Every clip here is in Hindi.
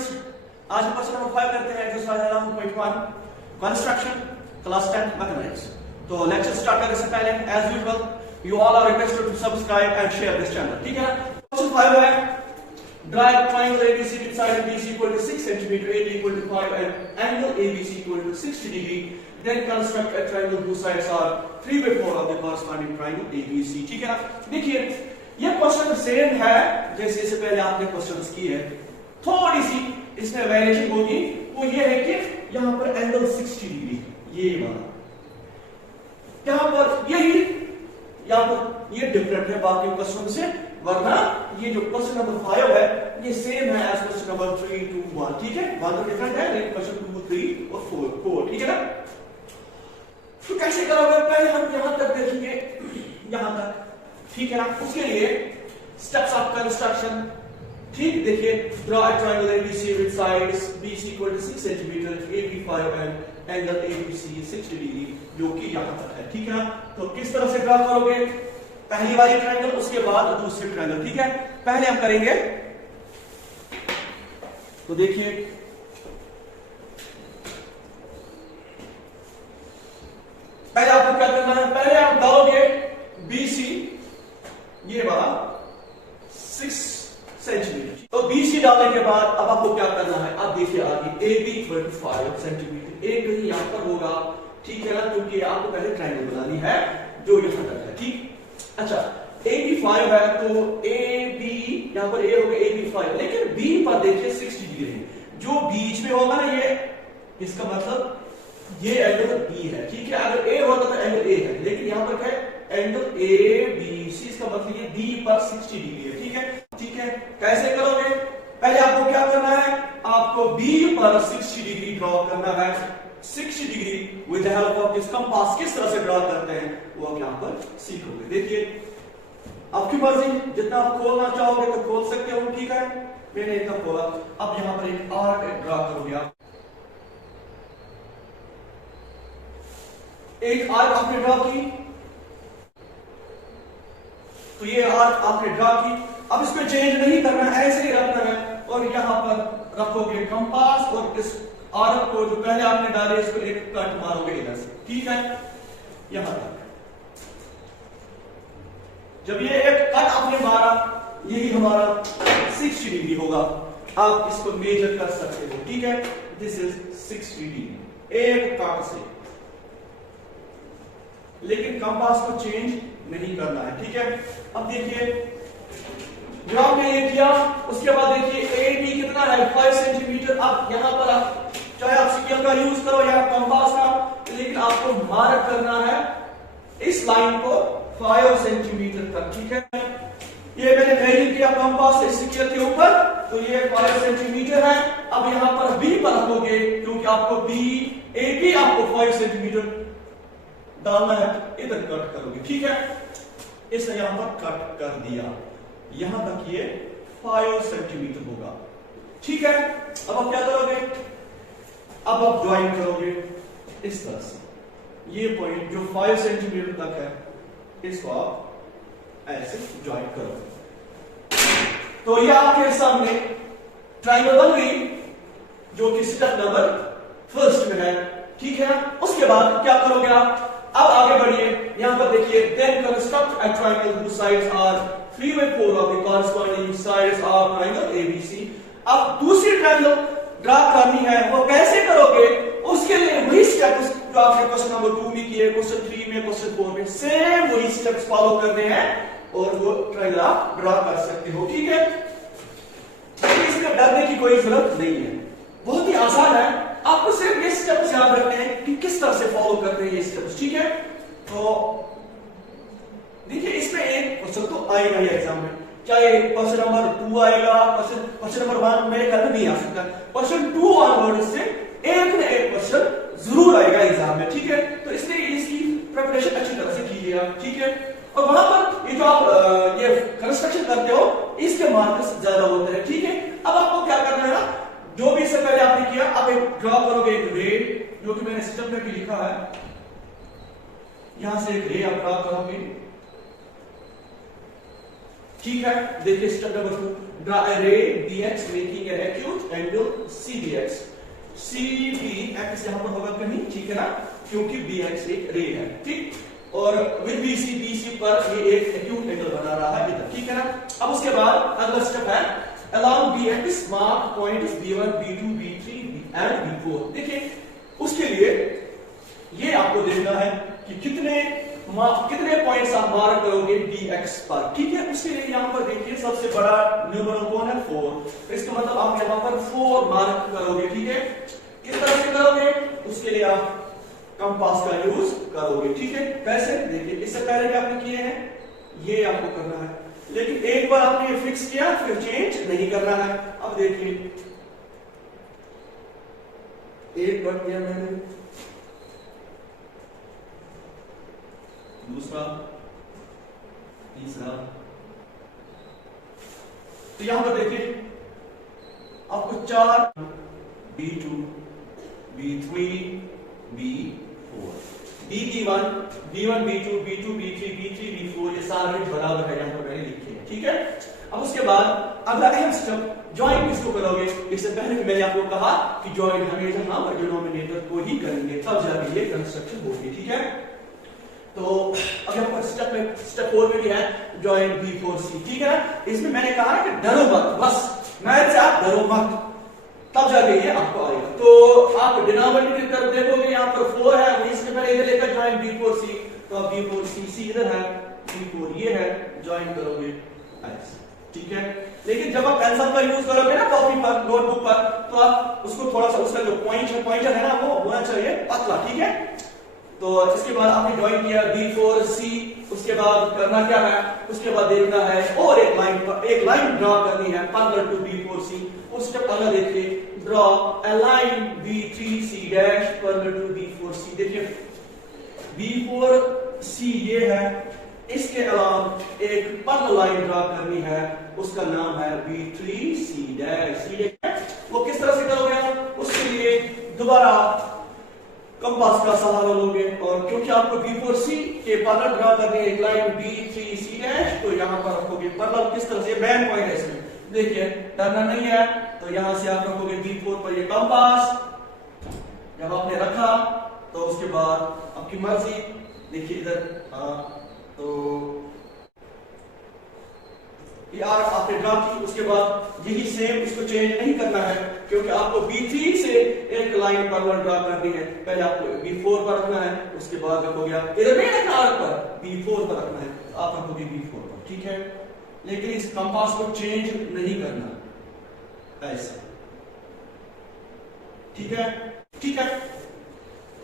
स्टूडेंट्स, आज हम क्वेश्चन नंबर 5 करते हैं एक्सरसाइज 11.1 कंस्ट्रक्शन क्लास 10 मैथमेटिक्स। तो लेक्चर स्टार्ट करने से पहले as usual you all are requested to subscribe and share this channel, ठीक है ना। क्वेश्चन 5 है draw a triangle ABC with side BC equal to 6 cm, AD equal to 5 and angle ABC equal to 60 degree. Then construct a triangle whose sides are 3/4 of the corresponding triangle ABC, ठीक है ना। देखिए ये क्वेश्चन सेम है जैसे इससे पहले आपने क्वेश्चंस किए हैं, थोड़ी सी इसमें वेरिएशन होगी। वो ये है कि यहां पर एंगल 60 डिग्री ये वाला, यहां पर यही, यहां पर ये डिफरेंट है बाकी क्वेश्चन से, वरना ये जो क्वेश्चन नंबर 5 है ये सेम है एज क्वेश्चन नंबर 3 2 1, ठीक है। वन तो डिफरेंट है लेकिन क्वेश्चन 2 3 और 4, ठीक है ना। तो कैसे करोगे, पहले हम यहां तक देखेंगे, यहां तक, ठीक है ना। उसके लिए स्टेप्स ऑफ कंस्ट्रक्शन, ठीक, देखिए draw a triangle ABC with sides BC equal to 6 centimetre, AB 5 and angle ABC 60 degree, जो कि यहां तक है, ठीक है ना। तो किस तरह से ड्रॉ करोगे, पहली वाली ट्रायंगल उसके बाद दूसरी ट्रायंगल, ठीक है। पहले हम करेंगे, तो देखिए पहले आपको क्या करना है, पहले आप डालोगे BC ये वाला 6 सेंटीमीटर। तो BC डालने के बाद अब आपको क्या करना है, आप देखिए आगे AB इक्वल टू 5 सेंटीमीटर, एक कहीं यहां पर होगा, ठीक है ना, क्योंकि आपको पहले ट्रायंगल बनानी है जो यहां तक है, ठीक। अच्छा AB 5 है तो AB यहां पर A होगा AB 5, लेकिन B पर देखिए 60 डिग्री है, जो बीच में होगा ना ये, इसका मतलब ये एंगल B है, ठीक है। अगर A होता तो एंगल A है, लेकिन यहां पर क्या है एंगल ABC, इसका मतलब ये B पर 60 डिग्री है, ठीक है, ठीक है। कैसे करोगे, पहले आपको क्या करना है, आपको B पर 60 डिग्री ड्रॉ करना है। 60 degree with the help of this compass किस तरह से ड्रॉ करते हैं वो आप यहां पर सीखोगे। देखिए आपकी मर्जी, जितना आप खोलना चाहोगे तो खोल सकते हो, ठीक है। मैंने इतना खोला, अब यहां पर एक आर्क ड्रॉ करोगे आप, एक आर्क आपने ड्रॉ की, तो ये आर्क आपने ड्रॉ की, अब इसको चेंज नहीं करना है, ऐसे ही रखना है, और यहां पर रखोगे कंपास और इस आर्क को जो पहले आपने डाले इसको एक कट मारोगे इधर से, ठीक है, यहां तक। जब ये एक कट आपने मारा, यही हमारा 60 डिग्री होगा, आप इसको मेजर कर सकते हो, ठीक है। दिस इज 60 डिग्री एक कट से, लेकिन कंपास को चेंज नहीं करना है, ठीक है। अब देखिए जो आपने ये किया, उसके बाद देखिए AB कितना है 5 सेंटीमीटर। अब यहां पर आप चाहे आप स्केल का यूज करो या कंपास का, लेकिन आपको मार्क करना है इस लाइन को 5 सेंटीमीटर तक, ठीक है। ये मैंने मेजर किया कंपास से स्केल के ऊपर, तो ये 5 सेंटीमीटर है। अब यहां पर B पर रखोगे, क्योंकि आपको AB आपको 5 सेंटीमीटर डालना है, इधर कट करोगे, ठीक है। इसे यहां पर कट कर दिया, यहां तक ये 5 सेंटीमीटर होगा, ठीक है। अब आप क्या करोगे, अब आप ज्वाइन करोगे इस तरह से, ये पॉइंट जो 5 सेंटीमीटर तक है इसको आप ऐसे ज्वाइन करो। तो ये आपके सामने ट्रायंगल बन गई, जो कि स्टेप नंबर फर्स्ट में है, ठीक है। उसके बाद क्या करोगे आप, अब आगे बढ़िए, यहां पर देखिए then construct a triangle whose sides are 3/4 of the corresponding sides of triangle ABC। अब दूसरी ट्रायंगल ड्रा करनी है, वो कैसे करोगे, उसके लिए वही स्टेप्स जो आपने क्वेश्चन नंबर 2 में किए, क्वेश्चन 3 में, क्वेश्चन 4 में, सेम वही स्टेप्स फॉलो करने हैं और वो ट्रायंगल आप ड्रा कर सकते हो, ठीक है। इसमें डरने की कोई जरूरत नहीं है, बहुत ही आसान है, आपको सिर्फ ये स्टेप्स याद रखने हैं कि किस तरह से फॉलो करते हैं ये स्टेप्स, ठीक है। तो देखिए इसमें एक क्वेश्चन तो आएगा ही एग्जाम में, चाहे क्वेश्चन नंबर 2 आएगा, क्वेश्चन नंबर 1 मेरे ख्याल में नहीं आ सकता, क्वेश्चन 2 ऑनवर्ड से एक न एक क्वेश्चन जरूर आएगा एग्जाम में, ठीक है। तो इसलिए इसकी प्रिपरेशन अच्छी तरह से कीजिएगा, ठीक है। और वहां पर ये जो आप ये कंस्ट्रक्शन करते हो, इसके मार्क्स ज्यादा होते हैं, ठीक है। अब आपको क्या करना है ना, जो भी इससे पहले आपने किया, आप एक ड्रॉ करोगे एक रे, जो कि मैंने सिस्टम में भी लिखा है, यहां से एक रे आप ड्रॉ करोगे, ठीक है। देखिए step number 2 draw a ray bx making an acute angle cbx। cbx यहां पर होगा कहीं, ठीक है ना, क्योंकि bx एक रे है, ठीक, और विद bc पर ये एक एक्यूट एंगल बना रहा है इधर, ठीक है ना। अब उसके बाद अगला स्टेप है along bx mark points b1 b2 b3 and b4। देखिए उसके लिए ये आपको देखना है कि कितने पॉइंट्स आप मार्क करोगे bx पर, ठीक है। उसके लिए यहां पर देखिए सबसे बड़ा न्यूमरल कौन है 4, इसका मतलब आप यहां पर 4 मार्क करोगे, ठीक है। किस तरह से करोगे, उसके लिए आप कंपास का यूज करोगे, ठीक है। कैसे, देखिए इससे पहले भी आपने किए हैं, ये आपको करना है, लेकिन एक बार आपने ये फिक्स किया फिर चेंज नहीं करना है। अब देखिए एक बार किया मैंने, दूसरा, तीसरा, तो यहां पर देखिए आपको 4 b2 b3 b4 b1 b1 b2 b2 b3 b3 b4 ये सारे बराबर है, यहां पर मैंने लिखे हैं, ठीक है। अब उसके बाद अगला अहम स्टेप ज्वाइन किसको करोगे। इससे पहले भी मैंने आपको कहा कि ज्वाइन हमेशा हम डिनोमिनेटर को ही करेंगे, तब जाके ये कंस्ट्रक्शन होगी, ठीक है। तो अब यहाँ पर स्टेप 4 में भी है ज्वाइन b4c, ठीक है। इसमें मैंने कहा कि डरो मत, बस मैथ से आप डरो मत, तब जाके ये आपको आएगा। तो आप डिनोमिनेटर की तरफ देखोगे, यहाँ पर 4 है, वही इसके पहले इधर लेकर ज्वाइन b4c, तो अब b4c इधर है, b4 ये है, ज्वाइन करोगे ऐसे, ठीक है। लेकिन जब आप पेंसिल का यूज करोगे ना कॉपी पर, नोटबुक पर, तो आप उसको थोड़ा सा उसका जो पॉइंटर है ना वो होना चाहिए पतला, ठीक है। तो इसके बाद आपने ज्वाइन किया b4c, उसके बाद करना क्या है, उसके बाद देखना है और एक लाइन ड्रॉ करनी है पैरेलल टू b4c। उस स्टेप अगला देखिए, draw a line b3c dash parallel to b4c। देखिए b4c ये है, इसके अलावा एक पैरेलल लाइन ड्रॉ करनी है, उसका नाम है b3c डैश। वो किस तरह से करोगे, उसके लिए दोबारा कंपास का सहारा लोगे, और क्योंकि आपको b4c के पैरेलल ड्रॉ करनी है एक लाइन b3c डैश, तो यहां पर रखोगे पैरेलल, किस तरह से, मेन पॉइंट है इसमें, देखिए टर्नर नहीं है, तो यहां से आप रखोगे b4 पर ये कंपास। जब आपने रखा तो उसके बाद आपकी मर्जी, देखिए इधर, हाँ, तो ये आर आपने ड्रॉ की, उसके बाद यही सेम, इसको चेंज नहीं करना है क्योंकि आपको b3 से एक लाइन पैरेलल ड्रॉ करनी है। पहले आपको b4 पर रखना है, उसके बाद रखोगे आप इधर नहीं रखना आर पर, b4 पर रखना है, तो आप रखोगे b4 पर, ठीक है। लेकिन इस कंपास को चेंज नहीं करना, ऐसा, ठीक है, ठीक है।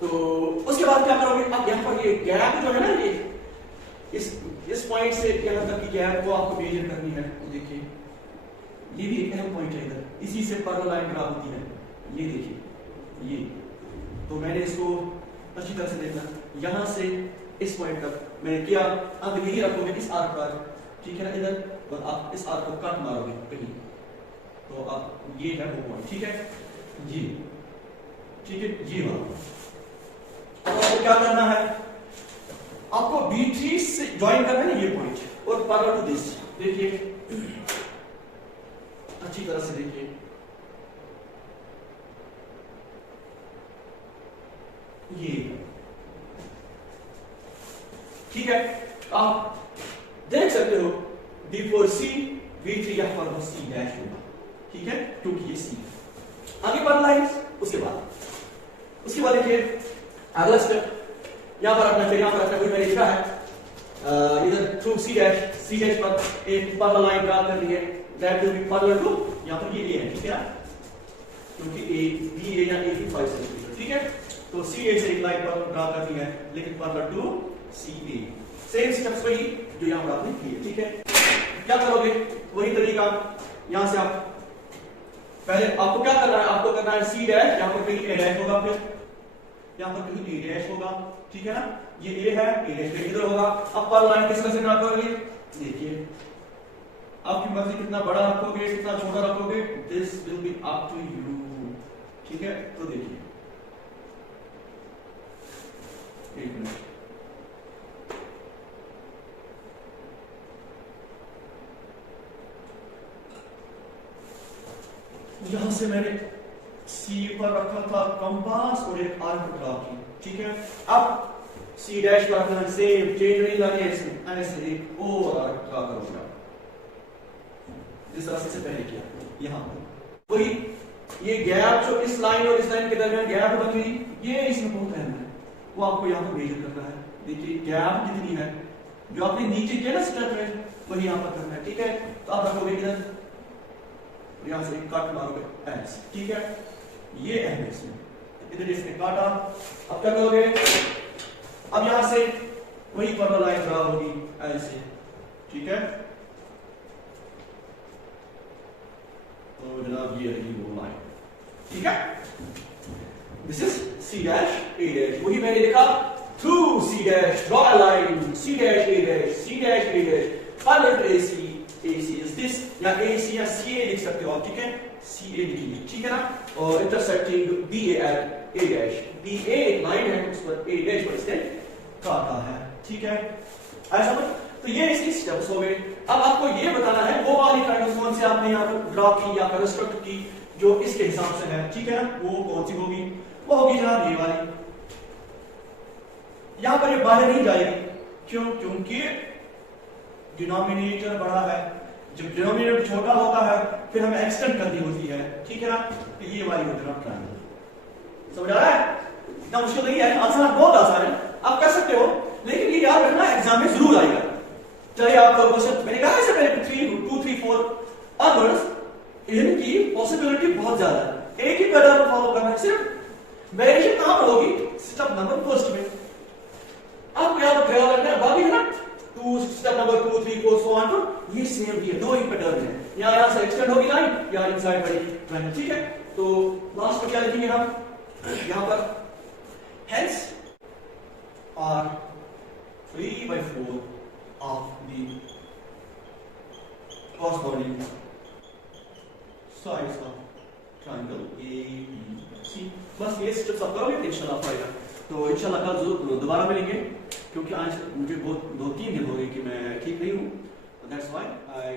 तो उसके बाद क्या करोगे, आप यहाँ पर ये गैप जो है ना, ये इस पॉइंट से यहां तक की गैप को आपको मेजर करनी है। तो देखिए ये भी एक अहम पॉइंट है, इधर इसी से पैरेलल लाइन ड्रा होती है, ये देखिए ये, तो मैंने इसको अच्छी तरह से देखना, यहां से इस पॉइंट तक मैंने किया, अब यही रखोगे इस आर्क पर, ठीक है ना, इधर, और आप इस आर्क को कट मारोगे कहीं, तो आप ये है वो पॉइंट, ठीक है, ये, ठीक है, ये वाला। अब आपको क्या करना है, आपको b3 से ज्वाइन करना है ना ये पॉइंट, और पैरेलल टू दिस, देखिए अच्छी तरह से देखिए, ये, ठीक है। आप देख सकते हो b4c b3 यहां पर c डैश होगा, ठीक है, क्योंकि ये c आगे पर लाइन। उसके बाद देखिए अगला स्टेप यहां पर रखना चाहिए, यहां पर रखना, मैंने लिखा है इधर थ्रू c डैश पर एक पैरेलल लाइन ड्रा करनी है, that will be parallel to, यहां पर ये है, ठीक है, क्योंकि a या a 5 सेंटीमीटर, ठीक है। तो CA से एक लाइन पर ड्रा करनी है, लेकिन parallel to CA, same steps वही जो यहां पर आपने किए, ठीक है। क्या करोगे, वही तरीका, यहां से आप पहले आपको क्या करना है, आपको करना है C डैश, यहां पर कहीं A डैश होगा, फिर यहां पर कहीं A डैश होगा, ठीक है ना, ये A है, A डैश इधर होगा। अब पैरेलल लाइन किस तरह से ड्रा करोगे, देखिए आपकी मर्जी, कितना बड़ा रखोगे कितना छोटा रखोगे, this will be up to you, ठीक है। तो देखिए एक मिनट, यहां से मैंने सी पर रखा था कंपास और एक आर्क ड्रा की, ठीक है। अब सी डैश पर रखना सेम, चेंज नहीं लाके इसमें ऐसे एक और आर्क ड्रा करूंगा जिस तरह से पहले किया। यहां पर वही ये गैप जो इस लाइन और इस लाइन के दरमियान गैप बन गई, ये इसमें बहुत अहम है, वो आपको यहां पर मेजर करना है। देखिए गैप कितनी है, जो आपने नीचे किया ना स्टेप में वही यहां पर करना है, ठीक है। तो आप रखोगे इधर, यहां से कट मारोगे ऐसे, ठीक है। ये अहम है इसमें, इधर इसने काटा, अब क्या करोगे, अब यहां से वही पर लाइन ड्रा होगी ऐसे, ठीक है। तो जनाब ये रही वो लाइन, ठीक है। This is C dash A dash, वही मैंने लिखा through C dash draw a line C dash A dash, C dash A dash, parallel to AC, AC is this, या एसी या सी ए लिख सकते हो आप, ठीक है। सी ए लिखिए, ठीक है ना। और इंटरसेक्टिंग बी ए एट ए डैश, बी ए एक लाइन है उस पर ए डैश पर इसने काटा है, ठीक है। ऐसा मतलब तो ये इसकी स्टेप्स हो गए। अब आपको ये बताना है वो वाली ट्रायंगल कौन से आपने यहाँ पर ड्रॉ की या कंस्ट्रक्ट की जो इसके हिसाब से है, ठीक है ना। वो कौन सी होगी, वो होगी जनाब ये वाली। यहां पर ये बाहर नहीं जाएगी, क्यों, क्योंकि डिनोमिनेटर बड़ा है, जब डिनोमिनेटर छोटा होता है फिर हमें एक्सटेंड करनी होती है, ठीक है ना। तो ये वाली होती है ट्रायंगल, समझ आ रहा है। इतना मुश्किल नहीं है, आसान, बहुत आसान है, आप कर सकते हो, लेकिन ये याद रखना एग्जाम में जरूर आएगा। चाहे आप क्वेश्चन, मैंने कहा इससे पहले 2, 3, 4 अवर्स, इनकी पॉसिबिलिटी बहुत ज्यादा है। एक ही पैटर्न फॉलो करना है, सिर्फ वेरिएशन कहां पर होगी, स्टेप नंबर फर्स्ट में। आपको याद रखना है, बाकी है ना 2 स्टेप नंबर 2, 3, 4 सो ऑन, तो ये सेम भी है, दो ही पैटर्न है। यहां से एक्सटेंड होगी लाइन, या इनसाइड बढ़ेगी लाइन, ठीक है। तो लास्ट में क्या लिखेंगे हम यहां पर, hence are 3/4 of the corresponding sides of triangle ABC। बस ये स्टेप्स आप करोगे इंशाल्लाह फायदा। तो इंशाल्लाह कल जरूर दोबारा मिलेंगे, क्योंकि आज मुझे बहुत 2-3 दिन हो गए कि मैं ठीक नहीं हूँ, दैट्स व्हाई आई